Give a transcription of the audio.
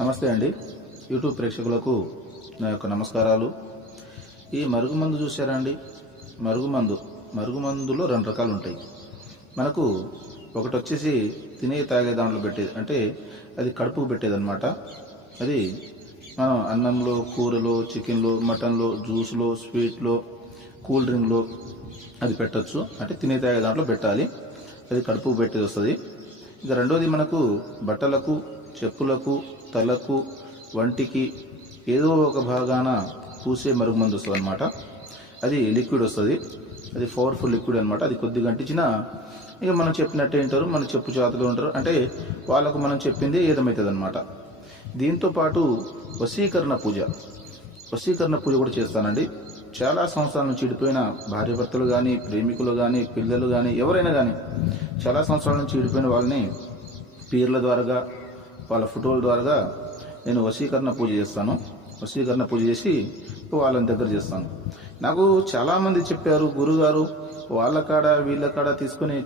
నమస్తే అండి. యూట్యూబ్ ప్రేక్షకులకు నా యొక్క నమస్కారాలు. ఈ మరుగుమందు చూసారా అండి? మరుగుమందులో రెండు రకాలు ఉంటాయి. మనకు ఒకటి వచ్చేసి తాగే దాంట్లో పెట్టేది, అంటే అది కడుపుకు పెట్టేదన్నమాట. అది మనం అన్నంలో, కూరలో, చికెన్లో, మటన్లో, జ్యూస్లో, స్వీట్లో, కూల్ డ్రింక్లో అది పెట్టచ్చు. అంటే తాగే దాంట్లో పెట్టాలి. అది కడుపుకు పెట్టేది వస్తుంది. ఇక రెండోది మనకు బట్టలకు, చెప్పులకు, తలకు, వంటికి ఏదో ఒక భాగాన పూసే మరుగుమందు వస్తుంది అనమాట. అది లిక్విడ్ వస్తుంది. అది పవర్ఫుల్ లిక్విడ్ అనమాట. అది కొద్దిగా అంటించినా ఇక మనం చెప్పినట్టే వింటారు, మన చెప్పు చేతలో ఉంటారు. అంటే వాళ్ళకు మనం చెప్పింది ఏదమవుతుంది అనమాట. దీంతో పాటు వశీకరణ పూజ కూడా చేస్తానండి. చాలా సంవత్సరాల నుంచి చెడిపోయిన భార్యాభర్తలు కానీ, ప్రేమికులు కానీ, పిల్లలు కానీ, ఎవరైనా కానీ చాలా సంవత్సరాల నుంచి చెడిపోయిన వాళ్ళని పీర్ల ద్వారా, వాళ్ళ ఫోటోల ద్వారా నేను వశీకరణ పూజ చేస్తాను. వశీకరణ పూజ చేసి వాళ్ళని దగ్గర చేస్తాను. నాకు చాలామంది చెప్పారు, గురుగారు వాళ్ళ కాడ వీళ్ళ కాడ తీసుకుని